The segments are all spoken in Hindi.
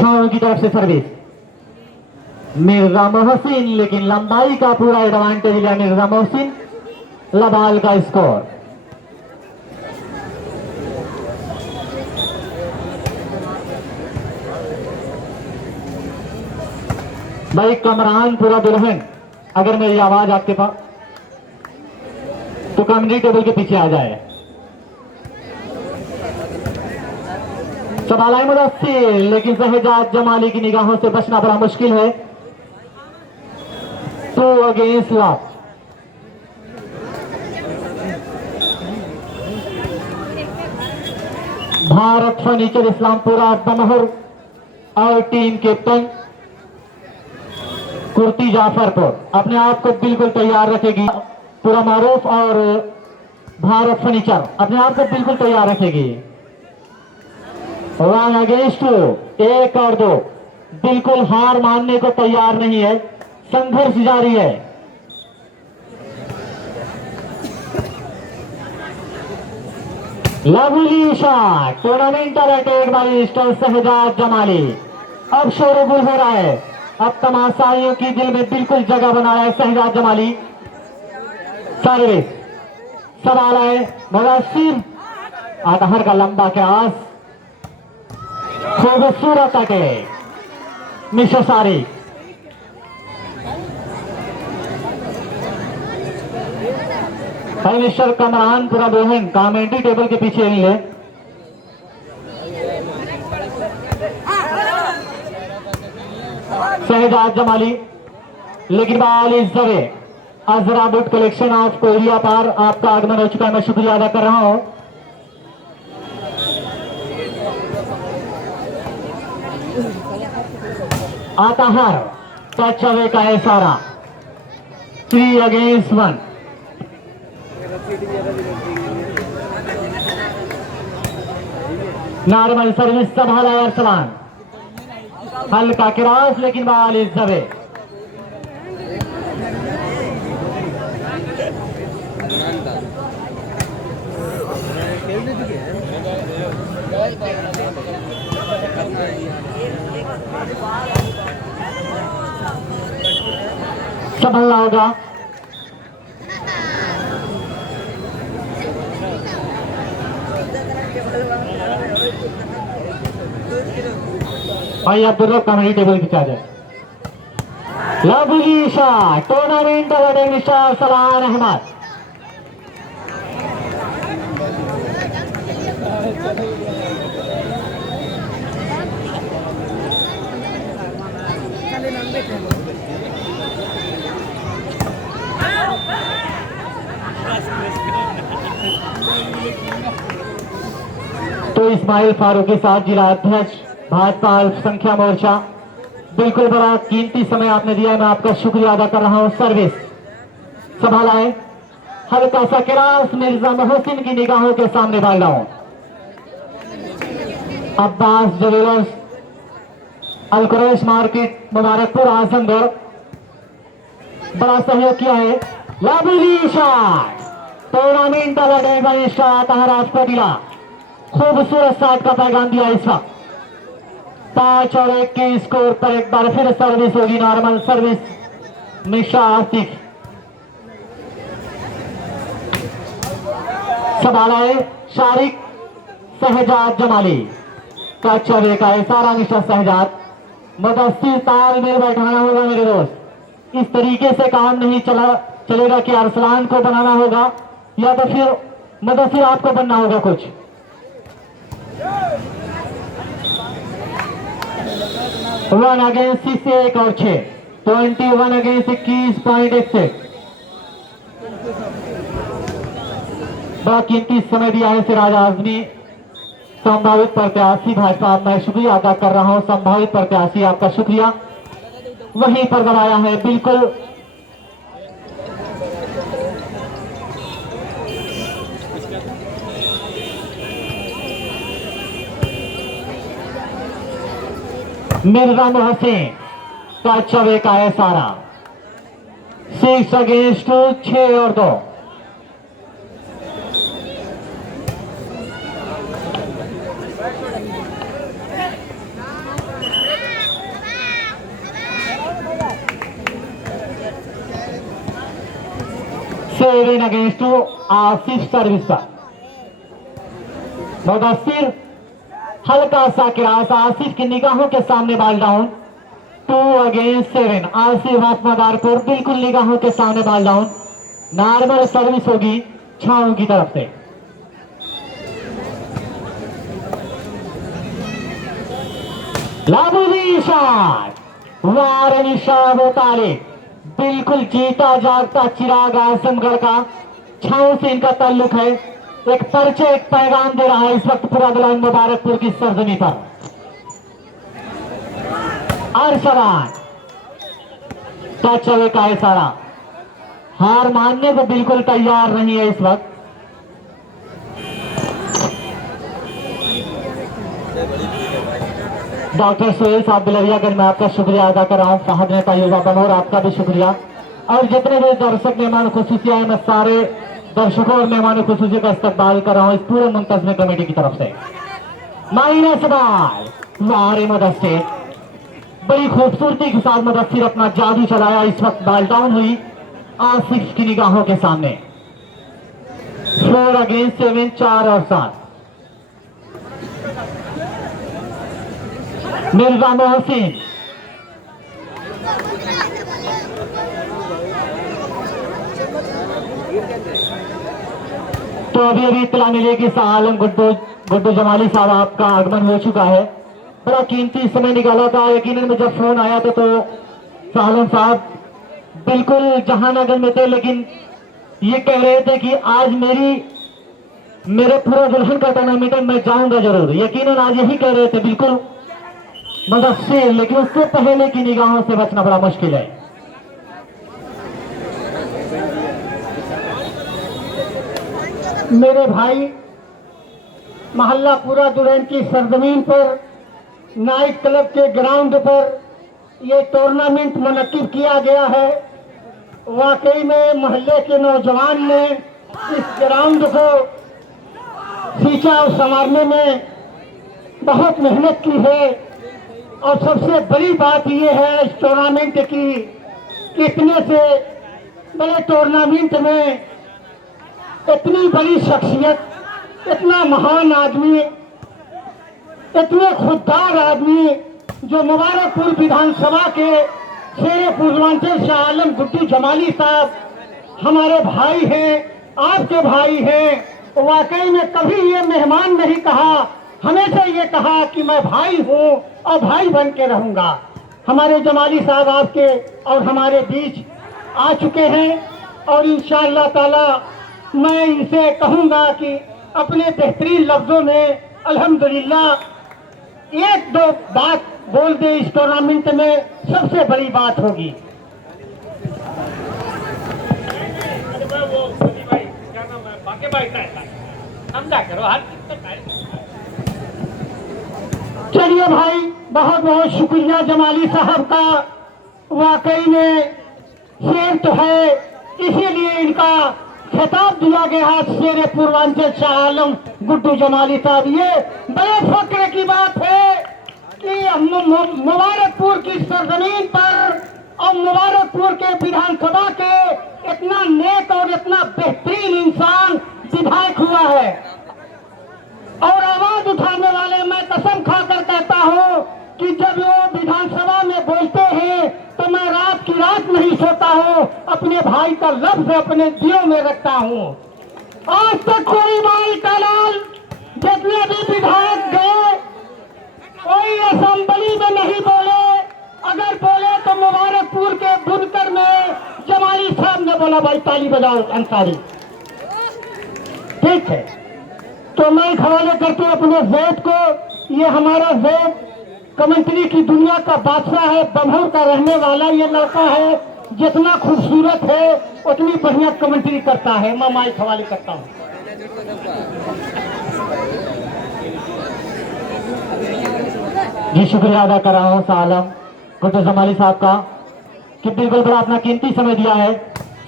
छाओ की तरफ से सर्विस मिर्जा मोहसिन, लेकिन लंबाई का पूरा एडवांटेज लिया मिर्जा मोहसिन। लबाल का स्कोर। भाई कमरान पूरा दुल्हन, अगर मेरी आवाज आपके पास तो कमेंट्री टेबल के पीछे आ जाए। सवाल मुदस्सिर, लेकिन शहजाद जमाली की निगाहों से बचना बड़ा मुश्किल है। 2 against lock. Bharat furniture Islampura बमहर और टीम कैप्टन कुर्ती जाफरपुर अपने आप को बिल्कुल तैयार रखेगी। पूरा मारूफ और भारत फर्नीचर अपने आप को बिल्कुल तैयार रखेगी। 1 अगेंस्ट 2, 1 और 2, बिल्कुल हार मानने को तैयार नहीं है, संघर्ष जारी है। लवली शॉट, टूर्नामेंटल attack by mister Shahzad Jamali. अब शोरगुल हो रहा है, अब तमाशाइयों की दिल में बिल्कुल जगह बना रहा है शहजाद जमाली। सर्विस सवाल है मुदस्सिर, आधार का लंबा क्रास, खूबसूरत अटैक मिस्टर सारी। मिस्टर कमरान पूरा दोहन कमेंट्री टेबल के पीछे नहीं है। शहजाद जमाली, लेकिन बाल इस जगह अजरा बुट कलेक्शन ऑफ कोरिया पर आपका आगमन हो चुका है, मैं शुक्रिया अदा कर रहा हूं। आता हर टच अवे का है सारा। 3 अगेंस्ट 1। नॉर्मल सर्विस संभाला अरसलान, हल्का क्रॉस, लेकिन बाल इस जगह। संभलना होगा। भाई आप दोनों कमेंट्री टेबल की चार्ज है। Lovely shot, tournament award mister Salan Ahmed. तो इस्माइल फारूक के साथ जिला अध्यक्ष भाजपा अल्पसंख्या मोर्चा, बिल्कुल बड़ा कीमती समय आपने दिया है, मैं आपका शुक्रिया अदा कर रहा हूं। सर्विस संभाला है, हल्का सा क्रॉस, मिर्जा मोहसिन की निगाहों के सामने डाल रहा हूं। अब्बास जवेलर्स, अलकुरैश मार्केट, मुबारकपुर, आजमगढ़ बड़ा सहयोग किया है। Lovely shot, tournament award shot आपको दिला, खूबसूरत शॉट का पैगाम दिया इस वक्त। 5 और 1 के स्कोर पर एक बार फिर सर्विस होगी, नॉर्मल सर्विस मिश्रा आसिफ। सवाल है शारिक शहजाद जमाली का चौबे का इशारा मिस्टर शहजाद। मुदस्सिर तालमेल बैठाना होगा मेरे दोस्त, इस तरीके से काम नहीं चलेगा कि अरसलान को बनाना होगा या तो फिर मुदस्सिर आपको बनना होगा कुछ। वन अगेंस्ट 6 से 1 और 6, 21 अगेंस्ट 21.1। बड़ा कीमती समय दिया है सिराज आजमी, संभावित प्रत्याशी भाजपा, मैं शुक्रिया अदा कर रहा हूं। संभावित प्रत्याशी आपका शुक्रिया, वहीं पर दबाया है बिल्कुल। मिर्जा मोहसिन का चवे का है सारा। 6 अगेंस्ट 2, 6 और 2। 7 अगेंस्ट 2 आसिफ सर्विस पर। मुदस्सिर हल्का सा क्रॉस, आसिफ की निगाहों के सामने ball down. 2 against 7, Asif of Madarpur बिल्कुल निगाहों के सामने बॉल डाउन। नॉर्मल सर्विस होगी छाओं की तरफ से। लाबुली शॉट, वारनी शाह तालिब, बिल्कुल जीता जागता चिराग आजमगढ़ का, छाओं से इनका ताल्लुक है। एक परिचय, एक पैगाम दे रहा है इस वक्त पूरा दिलान मुबारकपुर की सरजमी पर। अरशदान टच अवे का इशारा, हार मानने को बिल्कुल तैयार नहीं है इस वक्त। डॉक्टर सोहेल साहब बिलरियागंज में आपका शुक्रिया अदा कर रहा हूँ। फहद ने तयुबा बनोर आपका भी शुक्रिया, और जितने भी दर्शक मेहमान खुसूसी आए मैं सारे दर्शकों और मेहमान खुसूसी का इस्तकबाल कर रहा हूँ इस पूरे मुंतजमी कमेटी की तरफ से। माइनस बाल, वारे मुदस्सिर, बड़ी खूबसूरती के साथ मुदस्सिर अपना जादू चलाया। इस वक्त बॉल डाउन हुई आसिफ की निगाहों के सामने। 4 अगेंस्ट 7, 4 और 7। मिर्जा मोहसिन तो अभी इतला मिली कि सालम गुड्डू जमाली साहब आपका आगमन हो चुका है। बड़ा कीमती समय निकाला था। यकीनन में जब फोन आया था तो सालम साहब बिल्कुल जहानगर में थे, लेकिन ये कह रहे थे कि आज मेरे पूरा दुल्हन का टूर्नामेंट मैं जाऊंगा जरूर। यकीनन आज यही कह रहे थे बिल्कुल मुदस्सिर, लेकिन उससे पहले की निगाहों से बचना बड़ा मुश्किल है। मेरे भाई, मोहल्ला पूरा दुल्हन की सरजमीन पर नाइट क्लब के ग्राउंड पर ये टूर्नामेंट मुनक्किद किया गया है। वाकई में मोहल्ले के नौजवान ने इस ग्राउंड को सींचा और संवारने में बहुत मेहनत की है। और सबसे बड़ी बात यह है इस टूर्नामेंट की कि इतने से बड़े टूर्नामेंट में इतनी बड़ी शख्सियत, इतना महान आदमी, इतने खुददार आदमी जो मुबारकपुर विधानसभा के शेर पूर्वांचल शाह आलम गुड्डू जमाली साहब हमारे भाई हैं, आपके भाई हैं। वाकई में कभी ये मेहमान नहीं कहा, हमेशा ये कहा कि मैं भाई हूँ और भाई बन के रहूंगा। हमारे जमाली साहब आपके और हमारे बीच आ चुके हैं और इंशाअल्लाह ताला मैं इनसे कहूंगा कि अपने बेहतरीन लफ्जों में अल्हम्दुलिल्लाह एक दो बात बोल दे। इस टूर्नामेंट में सबसे बड़ी बात होगी। चलिए भाई, बहुत बहुत शुक्रिया जमाली साहब का। वाकई में शेर तो है, इसीलिए इनका खिताब दिया गया है शेर पूर्वांचल शाह आलम गुड्डू जमाली साहब। ये बड़े फक्र की बात है कि मुबारकपुर की सरजमीन पर और मुबारकपुर के विधानसभा के इतना नेक और इतना बेहतरीन इंसान विधायक हुआ है। और आवाज उठाने वाले, मैं कसम खाकर कहता हूँ कि जब वो विधानसभा में बोलते हैं तो मैं रात की रात नहीं सोता हूँ, अपने भाई का लफ्ज अपने दिलों में रखता हूँ। आज तक कोई बाल का लाल जितने भी विधायक गए कोई असेंबली में नहीं बोले, अगर बोले तो मुबारकपुर के बुनकर में जमाली साहब ने बोला भाई ताली बजाओ अंसारी। ठीक है, तो मैं हवाले करके अपने जैद को, ये जमारा जैद कमेंट्री की दुनिया का बादशाह है, बम्हौर का रहने वाला ये लड़का है, जितना खूबसूरत है उतनी बढ़िया कमेंट्री करता है। मैं माइक हवाले करता हूँ। जी शुक्रिया अदा कर रहा हूँ सालम गुड्डू जमाली साहब का कि बिल्कुल बड़ा अपना कीमती समय दिया है।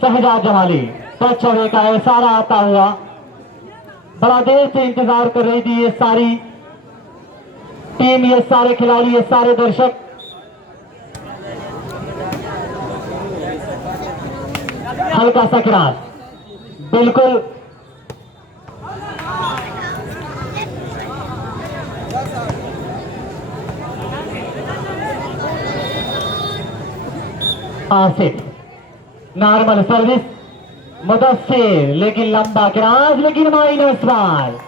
शहजाद जमाली टच अवे का इशारा आता हुआ, बड़ा देर से इंतजार कर रही थी ये सारी टीम, ये सारे खिलाड़ी, ये सारे दर्शक। हल्का सा क्रॉस, बिल्कुल आसिफ, नॉर्मल सर्विस मुदस्सिर, लेकिन लंबा क्रॉस, लेकिन माइनस बॉल।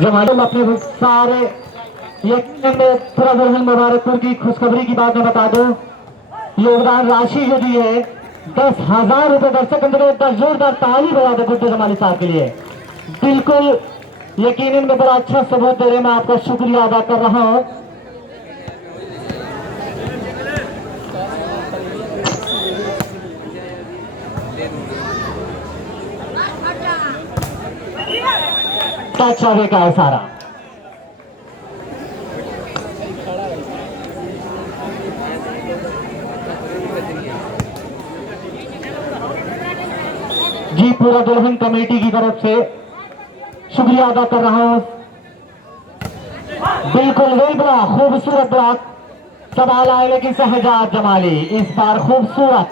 जमाल अपने सारे यकीन में पूरा दुल्हन मुबारकपुर की खुशखबरी की बात मैं बता दूं, योगदान राशि जो दी है 10,000 रुपए। दर्शक अंदर जोरदार ताली बजा दे गुड्डू जमाली साहब के लिए। बिल्कुल यकीनन में बड़ा अच्छा सबूत दे रहे, मैं आपका शुक्रिया अदा कर रहा हूं। टच अवे का है सारा। जी पूरा दुल्हन कमेटी की तरफ से शुक्रिया अदा कर रहा हूं। बिल्कुल वेल ब्लॉक, खूबसूरत ब्लॉक। सवाल आए लेकिन शहजाद जमाली इस बार खूबसूरत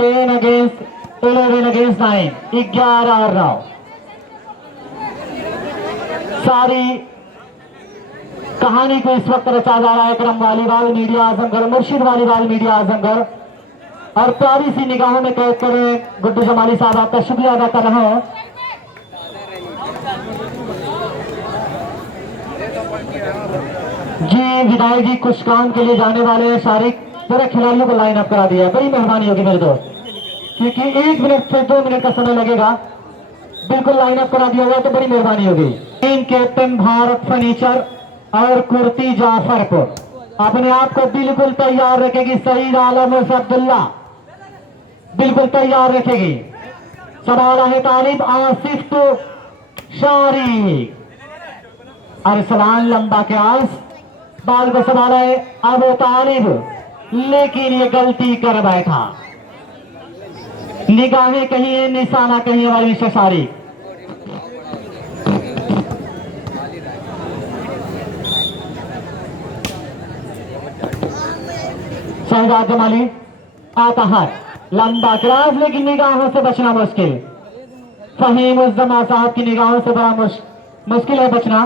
10 अगेंस्ट 11 अगेंस्ट 9, 11 और 9। सारी कहानी को इस वक्त रचा जा रहा है क्रम वालीबाल मीडिया आजमगढ़, मुर्शिद वालीबाल मीडिया आजमगढ़। और प्यारी सी निगाहों में कैद करें गुड्डू जमाली साहब, आपका शुक्रिया अदा कर रहा हूं। जी विधायक जी कुछ काम के लिए जाने वाले हैं, शारिक पूरे खिलाड़ियों को लाइन अप करा दिया है। बड़ी मेहरबानी होगी मेरे दोस्त, क्योंकि 1 मिनट से 2 मिनट का समय लगेगा। बिल्कुल लाइन अप करा दिया हुआ तो बड़ी मेहरबानी होगी। टीम कैप्टन भारत फर्नीचर और कुर्ती जाफरपुर अपने आप को बिल्कुल तैयार रखेगी। सईद आलम उर्फ अब्दुल्ला बिल्कुल तैयार रखेगी। सवाल है तालिब आसिफ तो शारिक, अरसलान लंबा क्रॉस, बाल को सवाल है अब तालिब, लेकिन ये गलती कर बैठा। निगाहें कहीं है, निशाना कहीं है वाली शारिक। शहजाद जमाली आता है, लंबा क्रॉस, लेकिन निगाहों से बचना मुश्किल। फहीम उज़्ज़मा साहब की निगाहों से बड़ा मुश्किल है बचना।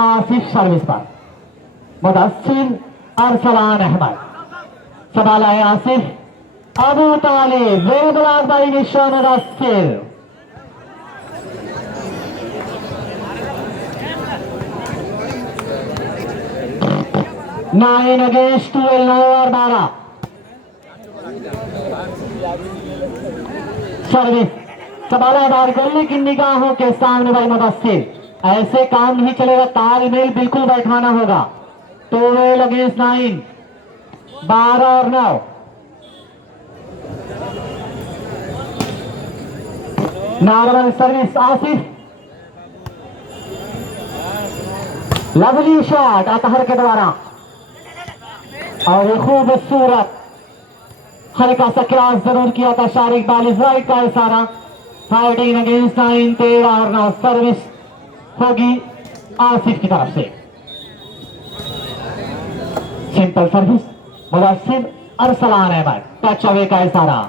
आसिफ सर्विस पर, मुदस्सिर अरसलान अहमद। सवाल है Asif, Abu Talib, well block by Nisha Mudassir. Nine against 12, 9 और 12। सर्विस सवाल बार करने की निगाहों के सामने भाई मुदस्सिर, ऐसे काम नहीं चलेगा, तालमेल बिल्कुल बैठाना होगा। 12 अगेंस्ट 9, 12 और 9। Normal service Asif, lovely shot Athar के द्वारा, और ये खूबसूरत हल्का सा क्रॉस जरूर किया था शारिक। बालिश राइट का इशारा। 13 अगेंस्ट 9, 13 और 9। सर्विस होगी आसिफ की तरफ से। Simple service, Mudassir Arsalan Ahmad, touch away का इशारा।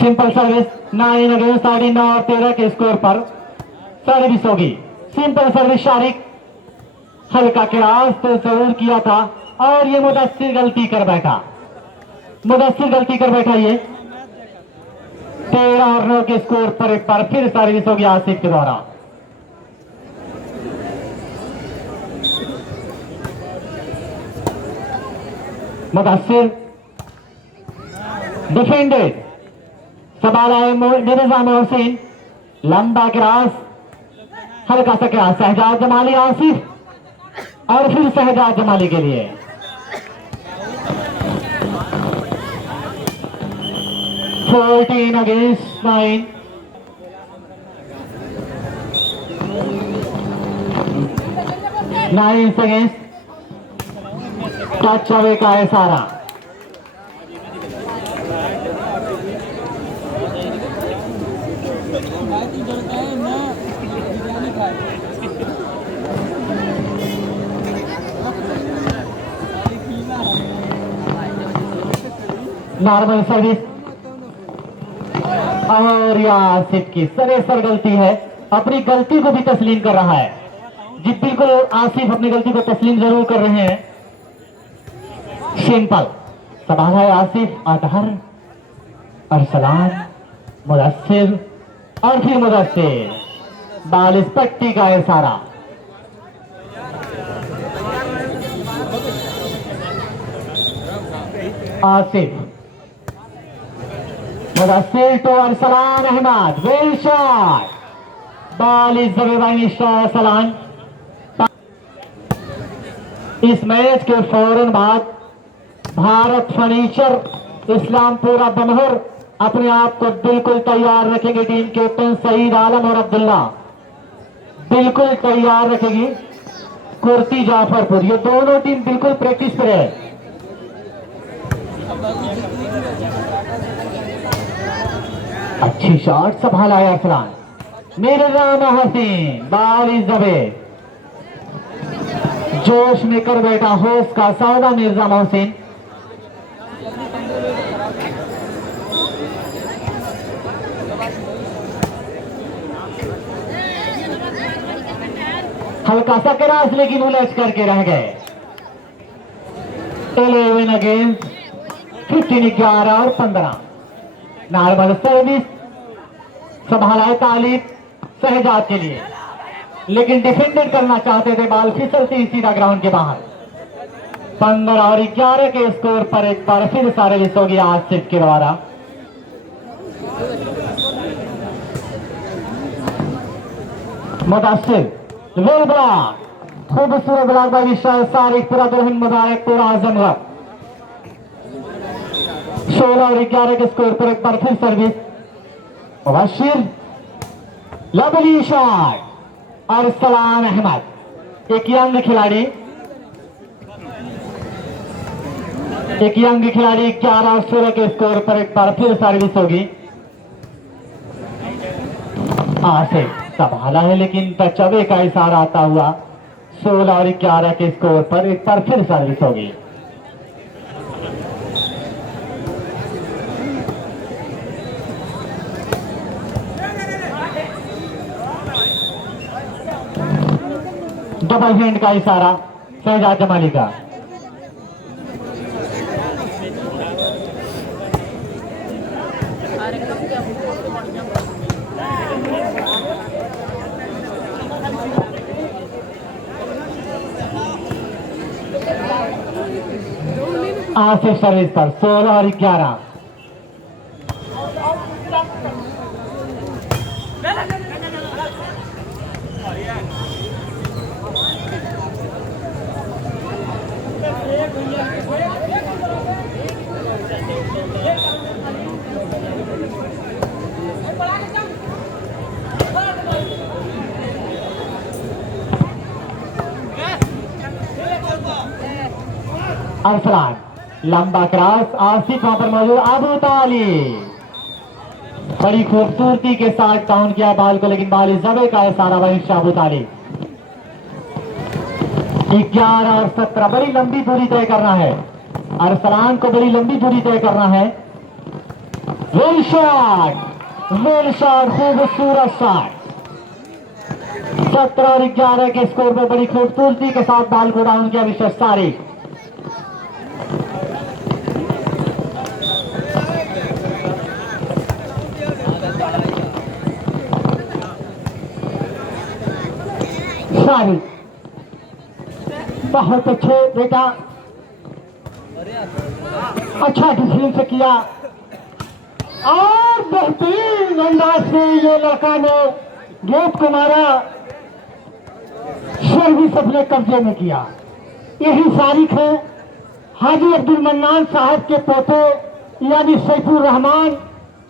सिंपल सर्विस 9 अगेंस्ट 13, 9 और 13 के स्कोर पर सर्विस होगी। सिंपल सर्विस शारिक, हल्का क्रॉस तो जरूर किया था, और ये मुदस्सिर गलती कर बैठा। मुदस्सिर गलती कर बैठा। ये 13 और 9 के स्कोर पर एक बार फिर सर्विस होगी आसिफ के द्वारा। मुदस्सिर डिफेंडेड। सवाल आए मिर्जा मोहसिन, लंबा क्रॉस, हल्का सा क्रॉस। शहजाद जमाली आसिफ, और फिर शहजाद जमाली के लिए। Fourteen against 9, 9 against. Touch away का इशारा। नॉर्मल सर्विस और ये आसिफ की सरेसर गलती है, अपनी गलती को भी तस्लीम कर रहा है। जी बिल्कुल, आसिफ अपनी गलती को तस्लीम जरूर कर रहे हैं। सिंपल संभाला है आसिफ, अतहर, अरसलान, मुदस्सिर और फिर मुदस्सिर, बाल इस पट्टी का है सारा। आसिफ, मुदस्सिर तो अरसलान अहमद, वेल शॉट, बाल इस जबेबानी अरसलान। इस मैच के फौरन बाद भारत फर्नीचर इस्लामपुरा बमहर अपने आप को बिल्कुल तैयार रखेंगे। टीम कैप्टन सईद आलम और अब्दुल्ला बिल्कुल तैयार रखेगी। कुर्ती जाफरपुर, ये दोनों टीम बिल्कुल प्रैक्टिस पर है। अच्छी शॉट संभाला है अरसलान, मिर्जा मोहसिन, बाल इस दबे, जोश में कर बैठा होश का सौदा मिर्जा मोहसिन। हल्का सा क्रॉस लेकिन उलझ करके रह गए। 11 अगेंस्ट 15, 11 और 15। नॉर्मल सर्विस संभाला है तालिब शहजाद के लिए, लेकिन डिफेंडेड करना चाहते थे, बाल फिसलती सीधा ग्राउंड के बाहर। 15 और 11 के स्कोर पर एक बार फिर सारे मिस हो गया आसिफ के द्वारा। मुदस्सिर, वेल ब्लॉक, खूबसूरत ब्लॉक बाय विशाल सारिक, पूरा दुल्हन मुबारक, पूरा आजमगढ़। 16 और 11 के स्कोर पर एक बार फिर service. Mubashir, lovely shot, Arsalan Ahmed, एक यंग खिलाड़ी, 11 और 16 के स्कोर पर एक बार फिर सर्विस होगी। आसिफ संभाला है लेकिन टचअवे का इशारा आता हुआ 16 और 11 के स्कोर पर एक बार फिर सर्विस होगी। डबल हैंड का इशारा शहजाद जमाली का। आसिफ सर्विस पर 16 और 11। अरसलान, लंबा क्रॉस, आसिफ वहां पर मौजूद, अबू तालिब बड़ी खूबसूरती के साथ डाउन किया बाल को, लेकिन बाल इस जबे का है सारा वही अबू तालिब। 11 और 17 बड़ी लंबी दूरी तय करना है, अरसलान को बड़ी लंबी दूरी तय करना है। वेल शॉट, खूबसूरत शॉट। 17 और 11 के स्कोर पर बड़ी खूबसूरती के साथ बाल को डाउन किया विशेष सारी। बहुत अच्छे बेटा, अच्छा डिफेंस किया और बेहतरीन अंदाज से ये लड़का ने गेट को मारा, सर्विस अपने कब्जे में किया। यही सारिक है, हाजी अब्दुल मन्नान साहब के पोते यानी सैफुर रहमान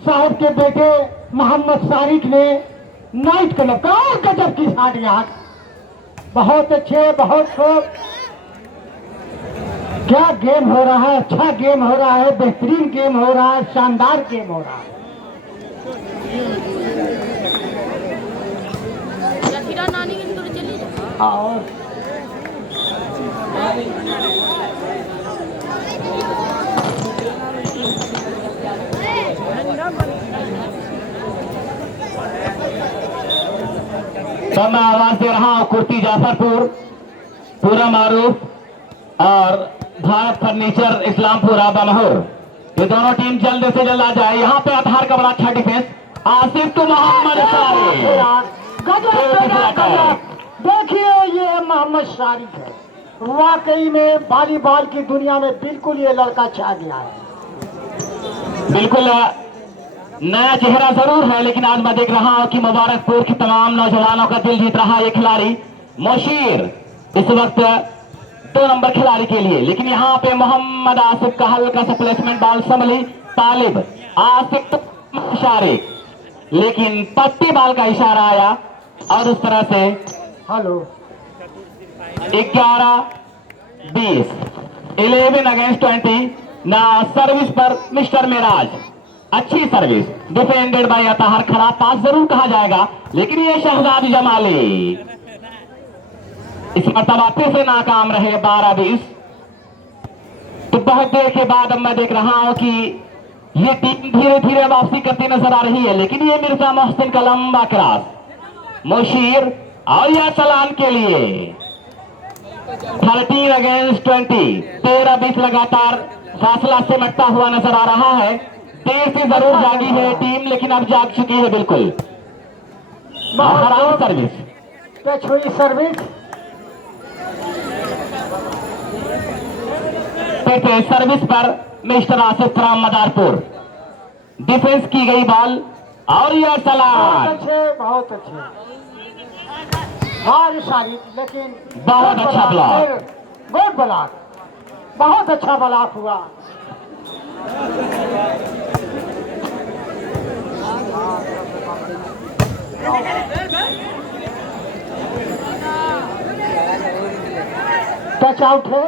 साहब के बेटे मोहम्मद सारिक ने नाइट क्लब का गजब की शॉट यहाँ। बहुत अच्छे, बहुत खूब, क्या गेम हो रहा है, अच्छा गेम हो रहा है, बेहतरीन गेम हो रहा है, शानदार गेम हो रहा है। और तो मैं आवाज दे रहा हूं कुर्ती जाफरपुर, पूरा मारूफ और भारत फर्नीचर इस्लामपुरा बमहोर, ये दोनों टीम जल्द से जल्द आ जाए। यहाँ पे अतहार का बड़ा अच्छा डिफेंस, आसिफ तो मोहम्मद शारी। देखिए ये मोहम्मद शारी है, वाकई में वॉलीबॉल की दुनिया में बिल्कुल ये लड़का छा गया है। बिल्कुल नया चेहरा जरूर है, लेकिन आज मैं देख रहा हूं कि मुबारकपुर की तमाम नौजवानों का दिल जीत रहा ये खिलाड़ी मोशीर इस वक्त 2 नंबर खिलाड़ी के लिए। लेकिन यहाँ पे मोहम्मद आसिफ का हल्का सा प्लेसमेंट, बॉल संभली, तालिब आसिफ शारिक, लेकिन पट्टी बॉल का इशारा आया और उस तरह से हेलो 11-20, 11-20 ना सर्विस पर मिस्टर मिराज, अच्छी सर्विस डिफेंडेड बाय अतहार, खराब पास जरूर कहा जाएगा, लेकिन ये शहजाद जमाली इस मरतबा फिर से नाकाम रहे। 12-20। तो बहुत देर के बाद अब मैं देख रहा हूं कि ये टीम धीरे धीरे वापसी करती नजर आ रही है, लेकिन ये मिर्जा मोहसिन का लंबा क्रॉस, मुशीर और यह सलाम के लिए 13-20, 13-20 लगातार फासला सिमटता हुआ नजर आ रहा है। देर से जरूर जागी है टीम, लेकिन अब जाग चुकी है बिल्कुल। खराब सर्विस, टच हुई सर्विस, फिर से सर्विस पर mister Asif from Madarpur, defence की गई बॉल और यह सलाम, बहुत अच्छे भारी शारी, लेकिन बहुत अच्छा ब्लॉक, गुड ब्लॉक, बहुत अच्छा ब्लॉक हुआ। टच आउट है,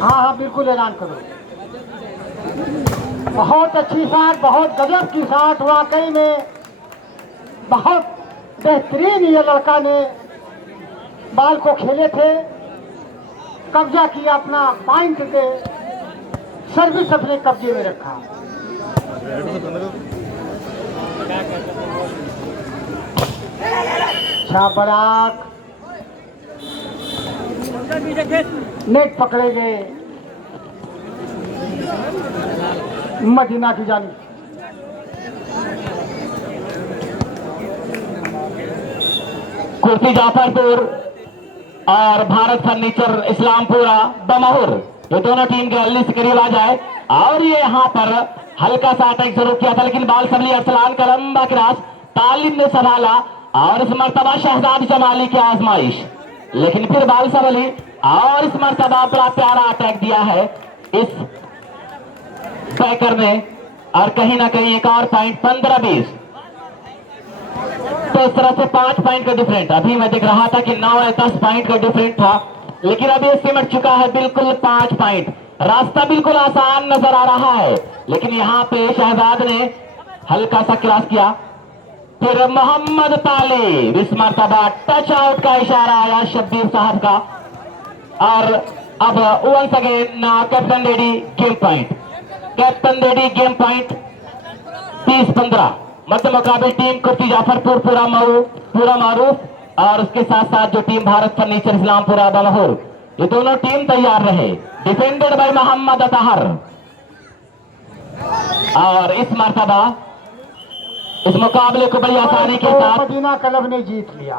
हाँ बिल्कुल ऐलान करो। बहुत अच्छी शॉट, बहुत गजब की शॉट, वाकई में बहुत बेहतरीन ये लड़का ने बॉल को खेले थे, कब्जा किया अपना पॉइंट पे, सर्विस अपने कब्जे में रखा। अच्छा बराक, नेट पकड़े गए मदीना की जानी। कुर्ती जाफरपुर और भारत फर्नीचर इस्लामपुरा बमहुर, ये दोनों टीम के अल्ली से करीब आ जाए। और ये यहाँ पर हल्का सा अटैक जरूर किया था, लेकिन बाल सबली अरसलान का लंबा क्रॉस तालिब ने संभाला और इस मरतबा शहजाद जमाली की आजमाइश, लेकिन फिर बाल सबली और इस मरतबा बड़ा प्यारा अटैक दिया है इस पैकर ने, और कहीं ना कहीं एक और पॉइंट 15-20। तो इस तरह से 5 पॉइंट का डिफरेंट, अभी मैं देख रहा था कि 9 या 10 पॉइंट का डिफरेंट था, लेकिन अभी सिमट चुका है बिल्कुल 5 पॉइंट। रास्ता बिल्कुल आसान नजर आ रहा है, लेकिन यहाँ पे शहजाद ने हल्का सा क्रॉस किया, फिर मोहम्मद तालिब, इस मरतबा टच आउट का इशारा आया शब्बीर साहब का, और अब वंस अगेन ना captain ready game point, captain ready game point 30-15। मध्य मुकाबले टीम कुर्ती जाफरपुर पूरा मारूफ और उसके साथ साथ जो टीम भारत फर्नीचर इस्लामपुरा बमहुर, ये दोनों टीम तैयार रहे, डिफेंडेड बाय मोहम्मद अतहर। और इस मरतबा इस मुकाबले को बड़ी आसानी के साथ मदीना क्लब ने जीत लिया।